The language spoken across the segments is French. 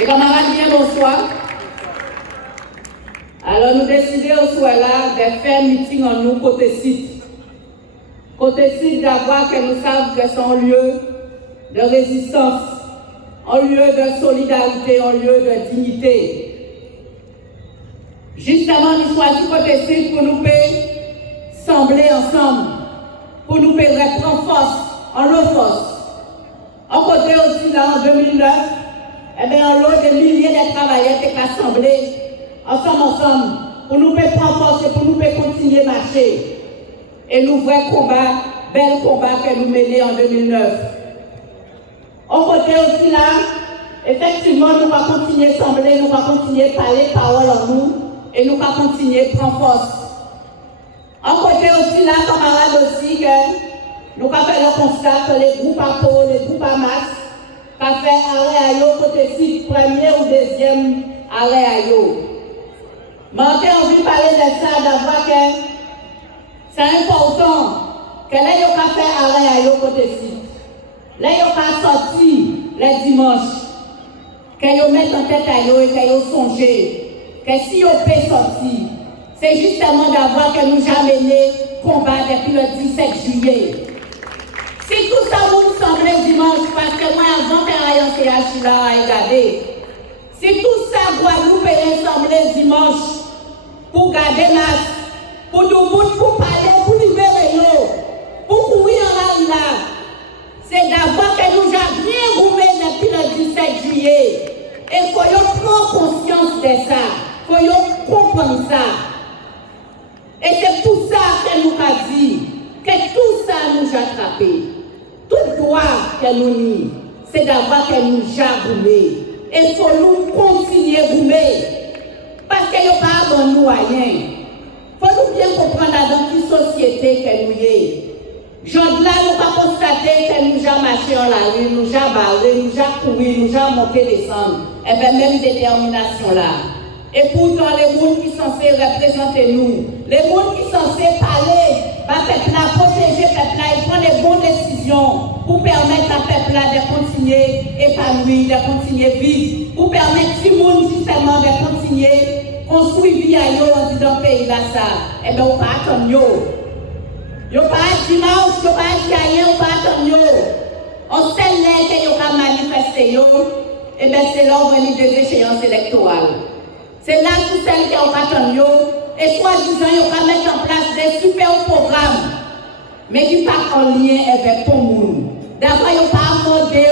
Les camarades, bien bonsoir. Alors nous décidons au soir là de faire un meeting en nous côté site. Côté site d'avoir que nous savons que c'est un lieu de résistance, un lieu de solidarité, un lieu de dignité. Justement, nous choisissons côté site pour nous sembler ensemble, pour nous reprendre force, en nos forces. En côté aussi là en 2009, eh bien, en lot de milliers de travailleurs étaient assemblés ensemble pour nous prendre force et pour nous continuer à marcher. Et nous vrai combat, bel combat que nous menons en 2009. En côté aussi là, effectivement, nous allons continuer à sembler, nous allons continuer à parler parole en nous et nous allons continuer à prendre force. En côté aussi là, camarades aussi, que nous allons faire le constat que les groupes à peau, les groupes à masse, qu'a fait arrêt à yo côté site premier ou deuxième arrêt à yo. Mais on a envie de parler de ça, d'avoir que c'est important que là yo qu'a fait arrêt à yo côté site. Là yo qu'a sorti les dimanches, que yo mette en tête à yo et que yo songe, que si yo peut sortir, c'est justement d'avoir que nous jamais mené combat depuis le 17 juillet. Si tout ça vous semblait dimanche, parce que moi avant que rayon CH là à regarder, si tout ça Guadeloupe semblait dimanche, pour garder masse, pour nous pour parler, pour libérer nous, pour courir en là, c'est d'avoir que nous avons bien roulé depuis le 17 juillet. Et il faut prendre conscience de ça, il faut comprendre ça. Et c'est pour ça que nous avons dit que tout ça nous a attrapé. Tout droit que nous nie, c'est d'avoir que nous avons roulé. Et il faut nous continuer à rouler. Parce qu'il n'y a pas de nous rien. Il faut nous bien comprendre dans quelle société que nous sommes. Genre là, nous avons constaté que nous avons marché en la rue, nous avons barré, nous avons couru, nous avons monté, descendu. Et bien même détermination là. Et pourtant, les gens qui sont censés représenter nous, les gens qui sont censés parler, peuple là, protéger le peuple là, ils prennent les bonnes décisions pour permettre à peuple là de continuer épanoui, de continuer vivre, pour permettre tout le monde justement de continuer construire vie à eux en disant pays là ça. Eh bien, on va attendre yo. Yo pas dimanche, yo pas rien, on va attendre yo. On sait que yo va manifester yo. Eh bien, c'est là où on a des échéances électorales. C'est là tout celles qui ont attendre yo. Et soi-disant, yo va mettre en place des super programmes, mais qui pas en lien avec tout le monde. D'abord, yo pas demandé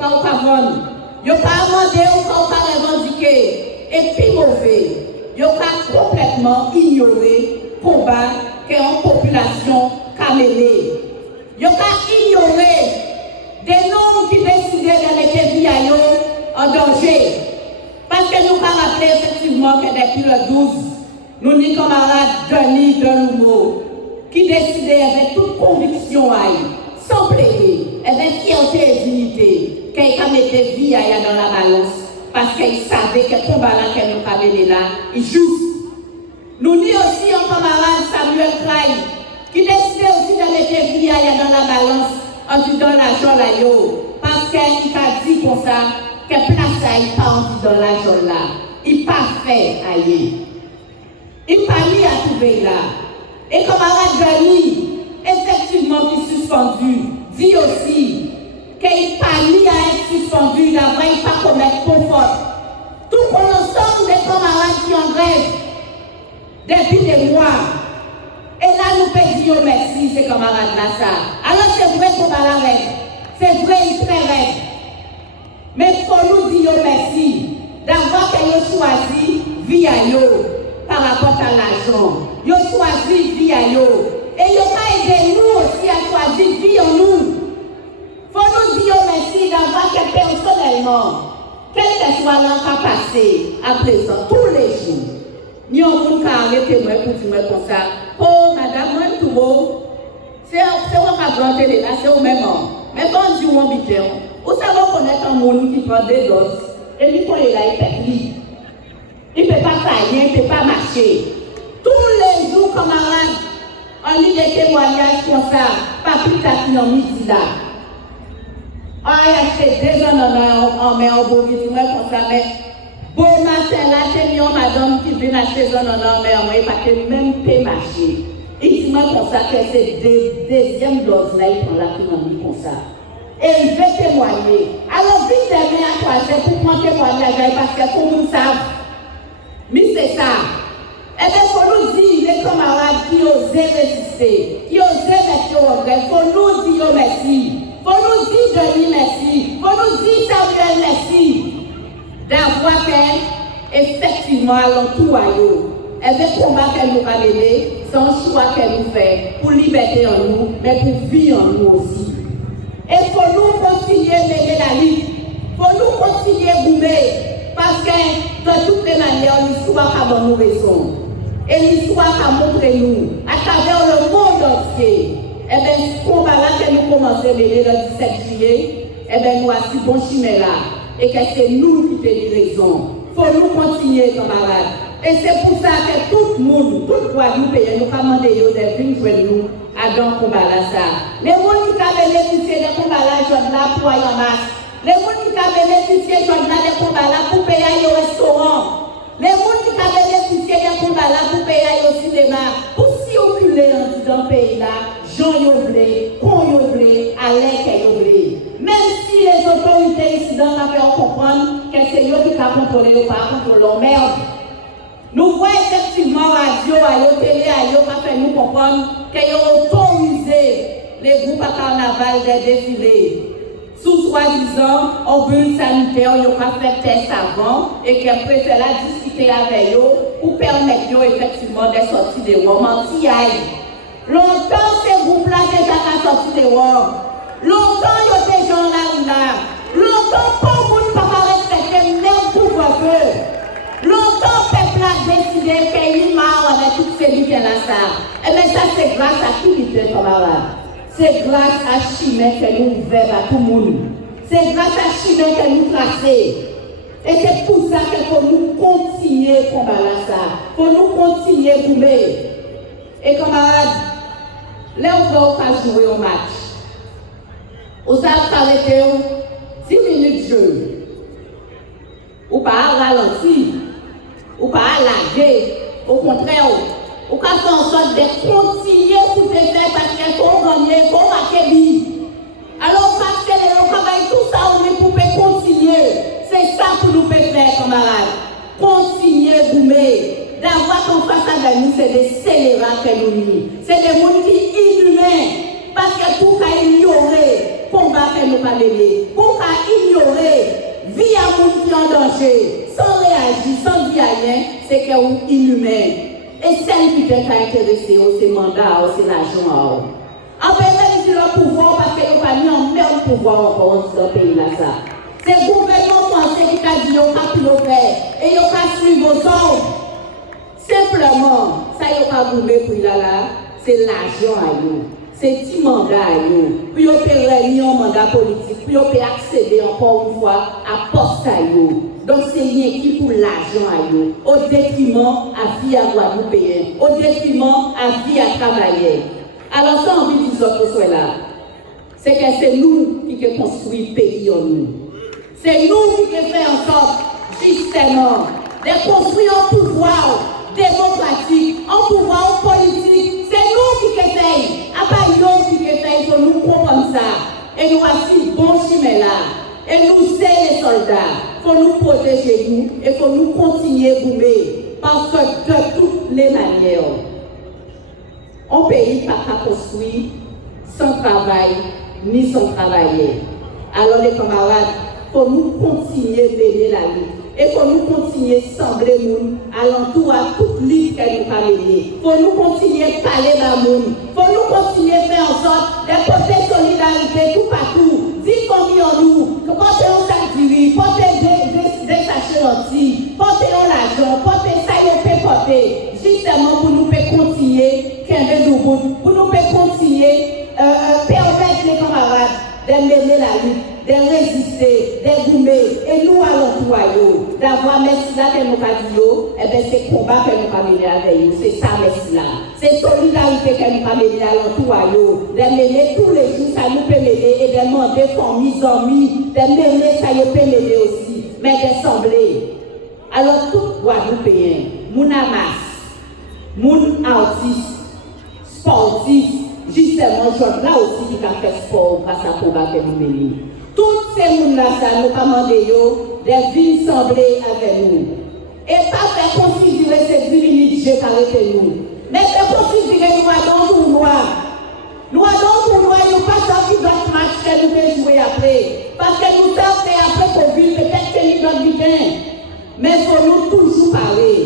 quand on va vendre. Yo pas demandé quand on va revendiquer. Et puis mauvais. Yo a complètement ignoré le combat que la population a mené. Yo a ignoré des noms qui décidaient de mettre vie à eux en danger. Parce que nous avons rappelé effectivement que depuis le 12, nous avons camarades Denis Deloumo qui décidaient avec toute conviction, sans plaider, avec fierté et dignité, qu'ils ont mis vie dans la balance. Parce qu'ils savaient que le combat que nous avons mené là est juste. Nous avons aussi un camarade Samuel Craig qui décidait aussi de mettre vie dans la balance en disant l'argent là. Parce qu'il a dit comme ça que place ça, il pas en disant l'argent là. Il pas fait ailleurs. Il pas mis à trouver là. Et camarade Denis, effectivement, qui est suspendu, dit aussi qu'il pas mis à être suspendu, là-bas, il pas commettre confort. Tout pour l'ensemble des camarades qui en grève depuis des mois. Et là, nous pouvons dire merci, ces camarades-là, ça. Alors, c'est vrai qu'on va l'arrêter. C'est vrai, il est très raide. Mais il faut nous dire merci d'avoir qu'ils choisi vie à eux par rapport à l'argent. Ils ont choisi vie à eux. Et ils ont pas aidé nous aussi à choisir vie en nous. Il faut nous dire merci d'avoir que personnellement, quel que soit l'an passé, à présent, tous les jours, nous avons arrêté moi pour dire comme ça. Oh, madame, moi, tout le monde, c'est on va planter les là, c'est au même moment. Mais quand on dit on habite, vous savez qu'on est un monde qui prend des doses, et lui, quand il est là, il fait pli. Il ne peut pas faire rien, il ne peut pas marcher. Tous les jours, camarades, on lit des témoignages comme ça, pas plus tard qu'un midi là. On a acheté 2 ans en mai en beau vite, moi comme ça, mais bon matin là, j'ai mis une madame qui vient acheter 2 ans en mai en mai, parce que même pas marché. Il dit moi comme ça que c'est deuxième dose là, il prend là qui m'a mis comme ça. Et il veut témoigner. Alors vite demain à 3 heures pour prendre témoignage parce que tout le monde savent. Mais c'est ça. Eh bien, il faut nous dire, les camarades qui osent résister, qui osent mettre au regret, il faut nous dire merci. Il faut nous dire Denis merci. Il faut nous dire Samuel merci. D'avoir fait effectivement l'entour à nous. Et le combat qu'elle nous a mené, c'est un choix qu'elle nous fait pour liberté en nous, mais pour vie en nous aussi. Et il faut nous continuer à mener la lutte. Il faut nous continuer à boumer. Parce que de toutes les manières, l'histoire a nous raison. Et l'histoire a montré nous, à travers le monde entier. Eh bien, ce combat-là que nous commençons à mener le 17 juillet, eh bien, nous avons bon chemin là. Et que c'est nous qui tenons raison. Il faut nous continuer, camarades. Et c'est pour ça que tout le monde, tout Guadeloupéen, nous commandons de venir nous à dans le combat là. Les gens qui ont bénéficié de combat là, je là pour aller en masse. Les gens qui ont bénéficié de combat là pour payer au restaurant. Les gens qui ont bénéficié de combat là pour payer au cinéma. Pour circuler dans le pays là, gens y voulaient, qu'on y voulait, à l'air qu'ils voulaient. Même si les autorités ici dans la fait comprendre que c'est eux qui ont contrôlé ou pas contrôlé, merde. Nous voyons effectivement radio, à la télé, à la fait nous comprendre qu'ils ont autorisé les groupes à carnaval de défiler. Sous soi-disant, au but sanitaire, ils ont fait test avant et qu'ils préfèrent discuter avec eux pour permettre effectivement de sortir des romans. Longtemps, ces groupes-là déjà sorti des romans. Longtemps, il y a des gens là. Longtemps, pas le monde ne peut pas respecter même couvre-feu. Longtemps, le peuple a décidé qu'il y marre avec toutes ces luttes-là. Et bien ça, c'est grâce à qui lutte, camarades. C'est grâce à Chimay que nous ouvrons à tout le monde. C'est grâce à Chimay que nous traçons. Et c'est pour ça qu'il faut nous continuer à combattre ça. Il faut nous continuer à boumer. Et camarades, là on va jouer au match. Vous avez arrêté 10 minutes de jeu. Ou pas ralentir. Ou pas laguer. Au contraire, ou qu'à faire en sorte de continuer pour te faire parce qu'il faut gagner, il faut marquer. Alors, parce que on travaille tout ça, on est pour continuer. C'est ça que nous pouvons faire, camarades. Continuer, boumer. D'avoir qu'on fasse ça de nous, c'est des scélérats que nous nuit. C'est des gens qui sont inhumains. Parce que pour ignorer, combat que nous pas mener. Pour ignorer, vie à monde qui est en danger, sans réagir, sans dire rien, c'est qu'ils sont inhumains. Et celle qui est intéressée, c'est le mandat, c'est l'argent. En fait, c'est le pouvoir parce qu'ils n'ont pas mis en même pouvoir encore dans ce pays-là. C'est le gouvernement français qui a dit qu'ils n'ont pas pu le faire et ils n'ont pas suivi vos ordres. Simplement, ça ils n'ont pas voulu pour là, c'est l'argent à nous. C'est petit mandat à nous. Puis on peut réunir un mandat politique, puis on peut accéder encore une fois à poste à nous. Donc c'est rien qui pour l'argent à nous, au détriment à vie à Guadeloupéen, au détriment à vie à travailler. Alors ça, envie de dire que soit là, c'est que c'est nous qui construisons le pays en nous. C'est nous qui faisons en sorte, justement, de construire un pouvoir démocratique, un pouvoir politique. C'est nous qui faisons, à part nous qui faisons, il faut nous comprendre ça. Et nous voici bon chemin là. Et nous, c'est les soldats. Il faut nous protéger nous et il faut nous continuer à boumer. Parce que de toutes les manières, un pays n'a pas construit sans travail ni sans travailler. Alors les camarades, il faut nous continuer à mener la lutte. Et il faut nous continuer à sembler monde alentour à toute lutte qu'elle nous a menée. Il faut nous continuer à parler d'amour. Il faut nous continuer à faire en sorte de porter solidarité tout partout. Dis combien nous, que porter un sac de riz, porter des sachets entiers, porter l'argent, porter ça et on peut porter. Justement pour nous continuer, pour nous continuer, permettre les camarades de mener la lutte, de résister, de goumer, et nous allons tout. d'avoir merci là que nous avons dit, eh bien c'est combat que nous avons mené avec vous, c'est ça merci là. C'est solidarité que nous avons mené à l'entour, de mener tous les jours, ça nous peut mener, et de demander famille, amis, de mener, ça nous peut mener aussi, mais d'assembler. Alors tout Guadeloupéen, mon amas, mon artiste, sportif, justement, je là aussi qui a fait sport grâce à combat que nous menons. Tous ces gens-là, ça nous commande des villes semblées avec nous. Et pas faire considérer ces 10 minutes, j'ai arrêté nous. Mais faire considérer nous à dans le tournoi. Nous allons pour nous, nous pas sortir d'autres matchs que nous devons jouer après. Parce que nous savons après pour vivre, peut-être que nous sommes bien. Mais il faut nous toujours parler.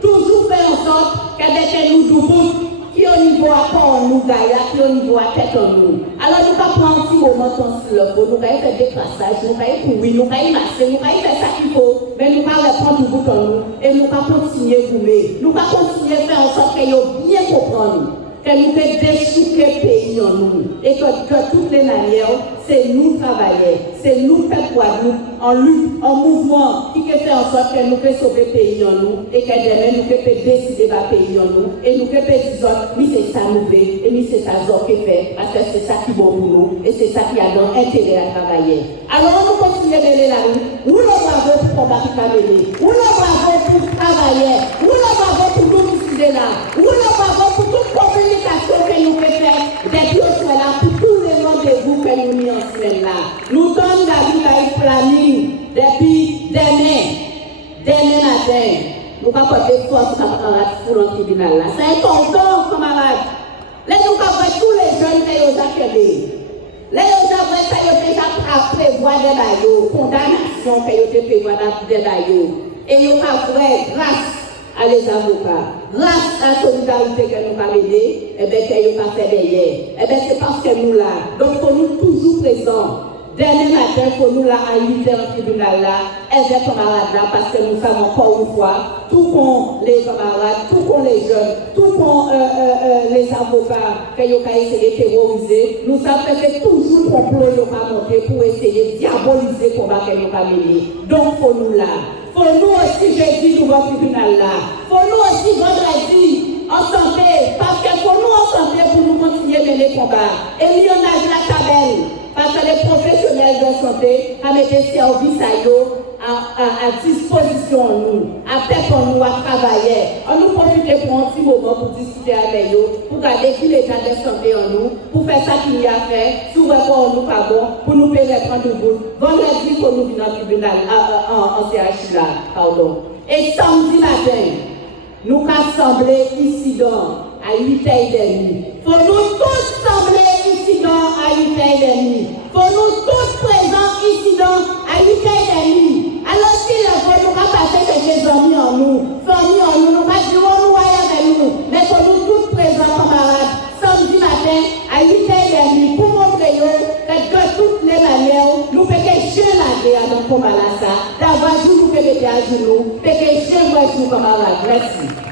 Toujours faire en sorte qu'avec nous doublons. Qui au niveau à corps nous gagne, qui au niveau à tête en nous. Alors nous allons prendre un petit moment sur le fond, nous allons faire des passages, nous allons courir, nous allons marcher, nous allons faire ça qu'il faut, mais nous allons prendre du bout en nous et nous allons continuer à goumer. Nous allons continuer à faire en sorte que nous bien comprendre, que nous allons déchouquer le pays en nous et que de toutes les manières, c'est nous travailler, c'est nous faire Guadeloupe en lutte, en mouvement, qui peut faire en sorte que nous puissions sauver le pays en nous et que demain nous puissions décider de le pays en nous et nous puissions dire, mais c'est ça nous voulons et mais c'est ça qui fait parce que c'est ça qui est bon pour nous et c'est ça qui a notre intérêt à travailler. Alors nous continuons à mener la rue, nous le bravo pour combattre la mêlée, nous le bravo pour travailler, nous le bravo pour nous décider là, nous le bravo pour toute communication que nous pouvons faire depuis au soir là, pour tous les rendez-vous que nous mis en semaine là. Nous donnons la vie à une planning depuis demain matin. Nous ne pouvons pas porter force pour le tribunal là. C'est important, camarades. Là, nous avons tous les jeunes qui ont accueilli. Là, nous avons déjà prévoir des baillots, condamnation qui ont prévoir des baillots. Et nous avons grâce à les avocats, grâce à la solidarité que nous avons menée, et bien, que nous avons fait derrière. Et bien, c'est parce que nous là. Donc, il faut nous toujours présents. Dernier matin, il faut nous là à 8h au tribunal là, et des camarades là, parce que nous savons encore une fois, tout qu'on les camarades, tout qu'on les jeunes, tout qu'on les avocats, que nous avons essayé de terroriser, nous savons que c'est toujours complot nous avons monté pour essayer de diaboliser le combat que nous avons mené. Donc, il faut nous là. Faut nous aussi jeudi nous au tribunal là. Faut nous aussi vendredi en santé. Parce qu'il faut nous en santé pour nous continuer à mener le combat. Et il y en a la tabelle. Parce que les professionnels de santé ont mis des services à disposition de nous, à faire pour nous à travailler. On nous profite pour un petit moment pour discuter avec eux, pour garder tout l'état de santé en nous, pour faire ça qu'il y a à faire, souvent pour nous pas bon, pour nous payer les prendre de bout. Vendredi, il faut nous venir au tribunal, en CHU là, pardon. Et samedi matin, nous rassembler ici à 8h30. Faut nous tous rassembler ici à 8h30. Faut nous tous présents ici à 8h30. Alors si la fois nous pas passer chez les amis en nous, famille en nous, nous pas dire nous avec nous, mais faut nous tous présents camarades, samedi matin à 8h30 pour montrer que de toutes les manières, nous pouvons chier la guerre dans le combat là, d'avoir toujours nous mettre à genoux, que chier moi camarades. Merci.